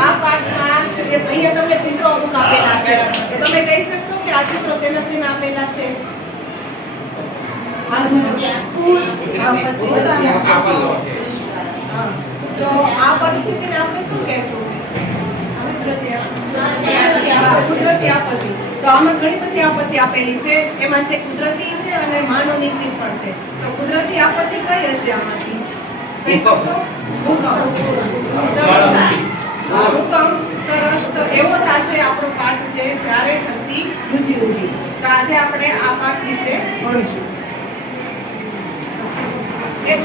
આ પાઠમાં જે અહીંયા તમને ચિત્રો અમુક આપેલા છે, તમે કહી શકશો કે આ ચિત્રો શેના શેના આપેલા છે? તો આ પરિસ્થિતિને આપણે શું કહેશું? કુદરતી આપત્તિ. તો આમાં ઘણી બધી આપત્તિ આપેલી છે, એમાં છે કુદરતી છે અને માનવ નિર્મિત પણ છે. તો કુદરતી આપત્તિ કઈ હશે આમાંથી? કહી શકશો? ભૂકંપ. ભૂકંપ. સરસ. તો એવો જ આજે આપણો પાઠ છે, જ્યારે ધરતી ધ્રુજી. તો આજે આપણે આ પાઠ વિશે ભણીશું.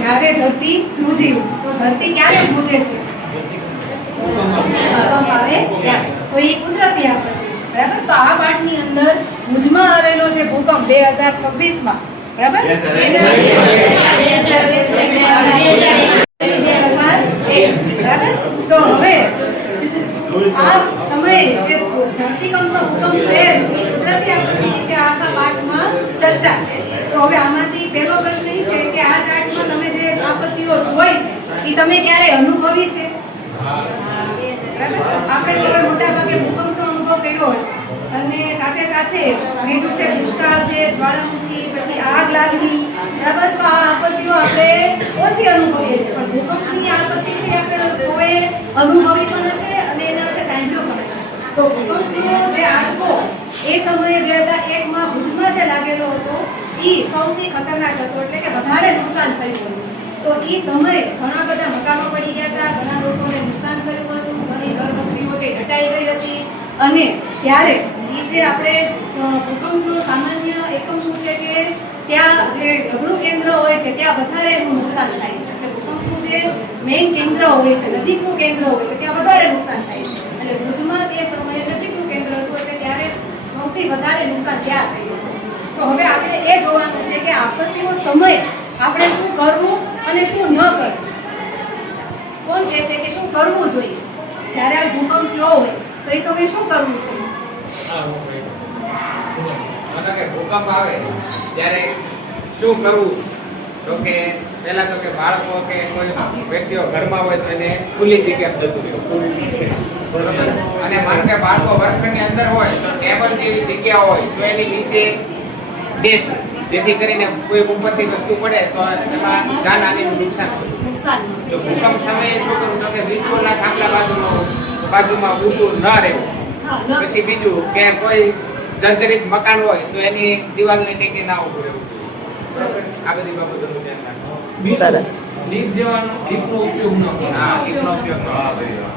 જ્યારે ધરતી ધ્રુજી. તો ધરતી ક્યારે ધ્રુજે છે? ભૂકંપ આવે ત્યારે. તો એ કુદરતી આપત્તિ છે, બરાબર. તો આ પાઠની અંદર ભુજમાં આવેલો જે ભૂકંપ 2026 માં, બરાબર, તો હવે આ સમયે જે ધરતીકંપનો ભૂકંપ થયેલો એ કુદરતી આપત્તિ વિશે આખા પાઠમાં ચર્ચા છે. તો હવે આમાંથી પહેલો પ્રશ્ન એ છે કે આ ચાર્ટમાં તમે જે આપત્તિઓ જોઈ છે એ તમે ક્યારે અનુભવી છે? આપણે સૌએ મોટા ભાગે ભૂકંપનો અનુભવ કર્યો હશે. અને સાથે સાથે બીજું છે દુષ્કાળ છે, જ્વાળામુખી, પછી આગ લાગવી, બરાબર. તો આ આપત્તિઓ આપણે ઓછી અનુભવીએ છીએ, પણ ભૂકંપની આપત્તિ છે આપણે સૌએ અનુભવી પણ હશે અને એના વિશે સાંભળ્યું પણ હશે. તો ભૂકંપનો જે આંચકો એ સમયે 2001 ભુજમાં જે લાગેલો હતો એ સૌથી ખતરનાક હતો, એટલે કે વધારે નુકસાન થયું હતું. તો એ સમયે ઘણા બધા મકાનો પડી ગયા હતા, ઘણા લોકોને નુકસાન થયું હતું, ઘણી ઘર વખરીઓ છે હટાઈ ગઈ હતી. અને ત્યારે એ જે આપણે ભૂકંપનો સામાન્ય એકમ શું છે કે ત્યાં જે જબરું કેન્દ્ર હોય છે ત્યાં વધારે એનું નુકસાન થાય છે. એટલે ભૂકંપનું જે મેઇન કેન્દ્ર હોય છે, નજીકનું કેન્દ્ર હોય છે, ત્યાં વધારે નુકસાન થાય છે. એટલે ભુજમાં તે સમયે નજીકનું કેન્દ્ર હતું, એટલે ત્યારે સૌથી વધારે નુકસાન ત્યાં થયું હતું. તો હવે આપણે એ જોવાનું છે કે આપત્તિનો સમય આપણે શું કરવું અને શું ન કરવું. કોણ કહે છે કે શું કરવું જોઈએ જ્યારે આ ભૂકંપ થયો હોય તો એ સમયે શું કરવું જોઈએ? ભૂકંપ આવે ત્યારે શું કરવું? તો કે પહેલા તો કે બાળકો કે કોઈ વ્યક્તિઓ ઘરમાં હોય તો એને ખુલ્લી જગ્યાએ જતું રહેવું. અને માનો કે બાળકો વર્ગખંડની અંદર હોય તો ટેબલ જેવી જગ્યા હોય તો એની નીચે બેસવું, જેથી કરીને કોઈ ઉપરથી વસ્તુ પડે તો એમાં જાનહાનિનું નુકસાન થાય. તો ભૂકંપ સમયે શું કરવું? તો કે વીજપોલના થાંભલા બાજુમાં ઊભું ન રહેવું. પછી બીજું કે કોઈ જર્જરિત મકાન હોય તો એની દિવાલની ટેકે ના ઊભું રહેવું. આ બધી બાબતોનું ધ્યાન રાખવું. સરસ. લીપ જેવાનો લીપનો ઉપયોગ ન કરવો. હા, લીપનો ઉપયોગ ન કરવો.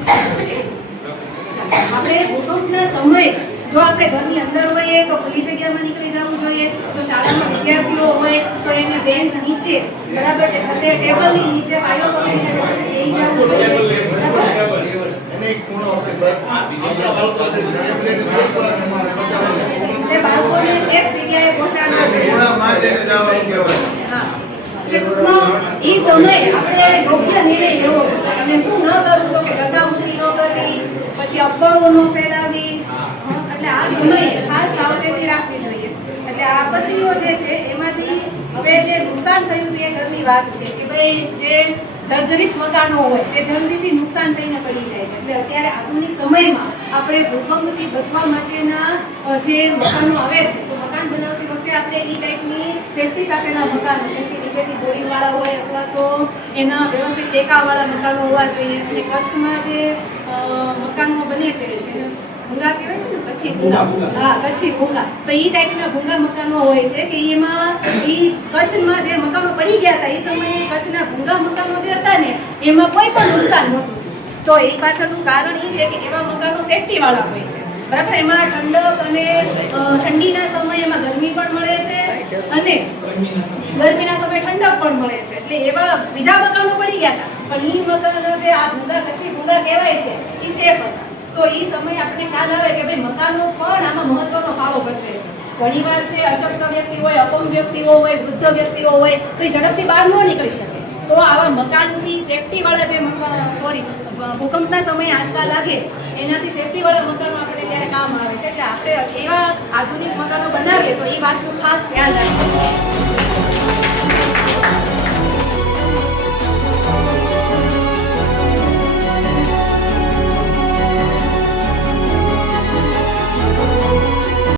આપણે ભૂકંપના સમયે જો આપણે ઘરની અંદર હોઈએ તો ખુલ્લી જગ્યામાં નીકળી જવું જોઈએ. જો શાળામાં વિદ્યાર્થીઓ હોય તો એને બેન્ચ નીચે, બરાબર, ટેબલની નીચે પાયો પકડીને બેસી જવું જોઈએ. એટલે બાળકોને એક જગ્યાએ પહોંચાડવા જોઈએ. એ સમય આપણે યોગ્ય નિર્ણય લેવો અને શું ન કરવું તો કે ડગાઉટી ન કરવી, પછી અફવાઓ ન ફેલાવી. એટલે આ સમયે ખાસ સાવચેતી રાખવી જોઈએ. એટલે આ આપત્તિઓ જે છે એમાંથી હવે જે નુકસાન થયું હતું એ ઘરની વાત છે કે ભાઈ જે જર્જરિત મકાનો હોય તે જલ્દીથી નુકસાન થઈને પડી જાય છે. એટલે અત્યારે આધુનિક સમયમાં આપણે ભૂકંપથી બચવા માટેના જે મકાનો આવે છે તો મકાન બનાવતી વખતે આપણે એ ટાઈપની સેફટી સાથેના મકાનો, જેમ કે નીચેથી બોરિંગવાળા હોય અથવા તો એના વ્યવસ્થિત ટેકાવાળા મકાનો હોવા જોઈએ. અને કચ્છમાં જે મકાનો બને છે ભૂંગા કહેવાય છે ને, કચ્છી ભૂંગા. હા, કચ્છી ભૂંગા. તો એ ટાઈપના ભૂંગા મકાનો હોય છે કે એમાં કચ્છમાં જે મકાનો પડી ગયા હતા એ સમયે કચ્છના ભૂંગા મકાનો જે હતા ને એમાં કોઈ પણ નુકસાન નહોતું. તો એ પાછળનું કારણ એ છે કે એવા મકાનો સેફટી વાળા હોય છે, બરાબર. એમાં ઠંડક અને ઠંડીના સમયે એમાં ગરમી પણ મળે છે અને ગરમીના સમયે ઠંડક પણ મળે છે. એટલે એવા બીજા મકાનો પડી ગયા હતા પણ એ મકાનો જે આ ભૂંગા, કચ્છી ભૂંગા કહેવાય છે એ સેફ હતા. તો એ સમય આપણને ખ્યાલ આવે કે ભાઈ મકાનો પણ આમાં મહત્વનો ફાળો ભજવે છે. ઘણીવાર છે અશક્ત વ્યક્તિ હોય, અપંગ વ્યક્તિઓ હોય, વૃદ્ધ વ્યક્તિઓ હોય તો એ ઝડપથી બહાર ન નીકળી શકે. તો આવા મકાનથી સેફટીવાળા જે ભૂકંપના સમયે આંચકા લાગે એનાથી સેફટીવાળા મકાનો આપણે ત્યારે કામ આવે છે. એટલે આપણે એવા આધુનિક મકાનો બનાવીએ તો એ વાતનું ખાસ ધ્યાન રાખવું.